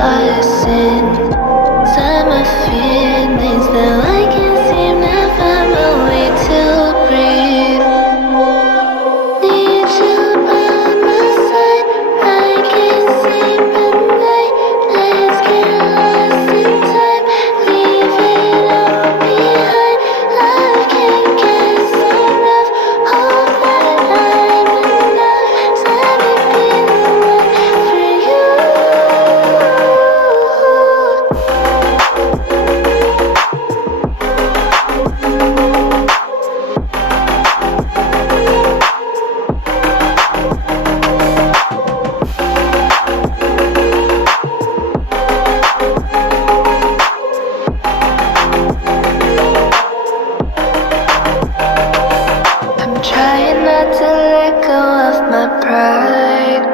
lost in summer feelings that I can't seem to find my way to breathe. Need you by my side, I can't sleep at night. Let's get lost in time, leave it all behind. Love can get so rough, hope that I'm enough. Let me be the one for you. I'm trying not to let go of my pride,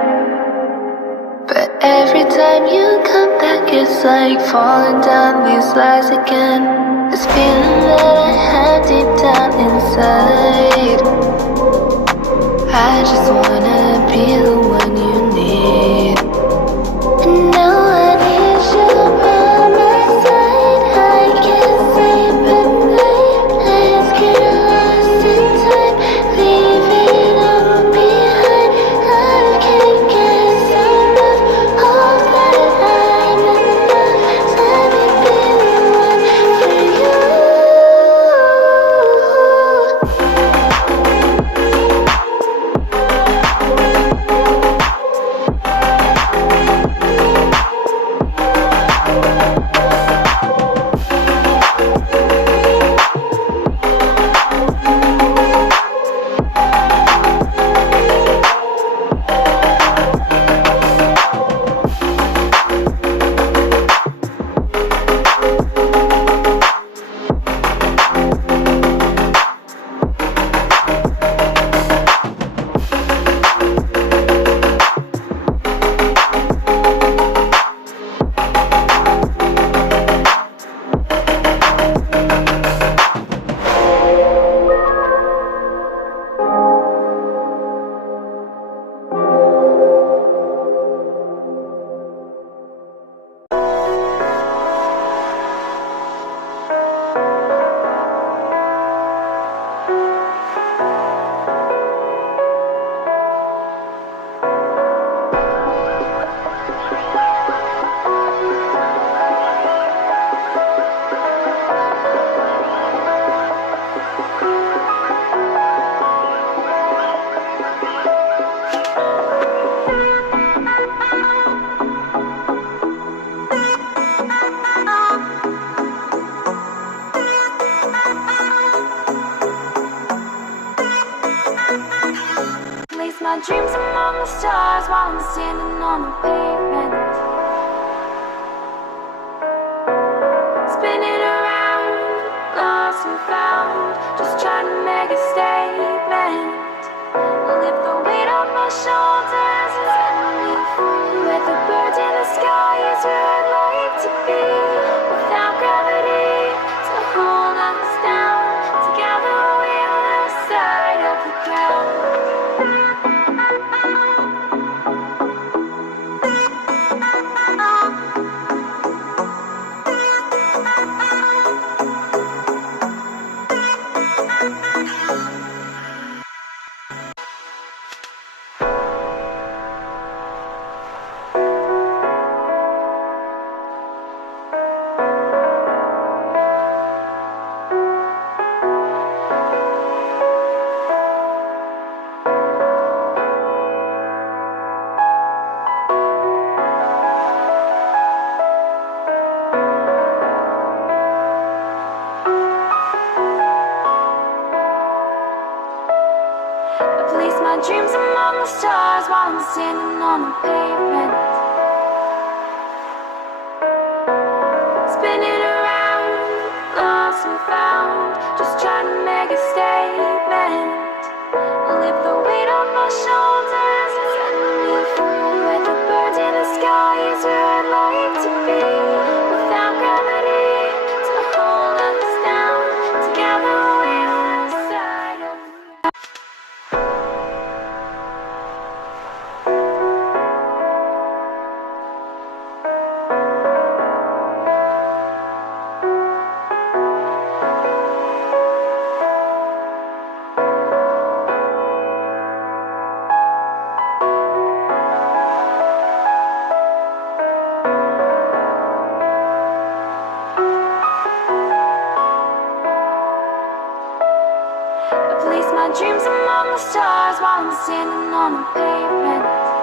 but every time you come back, it's like falling down these lies again. This feeling that I have deep down inside, I just wanna be the one you need. And now I need you by my side, I can't sleep at night. Let's get lost in time, leave it all behind. Love can get so rough, hope that I'm enough. Let me be the one for you. Place my dreams among the stars while I'm standing on the pavement, spinning around, lost and found, just trying to make a statement. Lift the weight off my shoulders and set me free. With the birds in the sky is where I'd like to be. Without gravity to hold us down, together we'll lose sight of the ground. Place my dreams among the stars while I'm standing on the pavement, spinning around, lost and found, just trying to make a statement. Lift the weight off my shoulders and set me free. With the birds in the sky is where I'd like to be. Without gravity to hold us down, together we'll lose sight of the ground. I place my dreams among the stars while I'm standing on the pavement.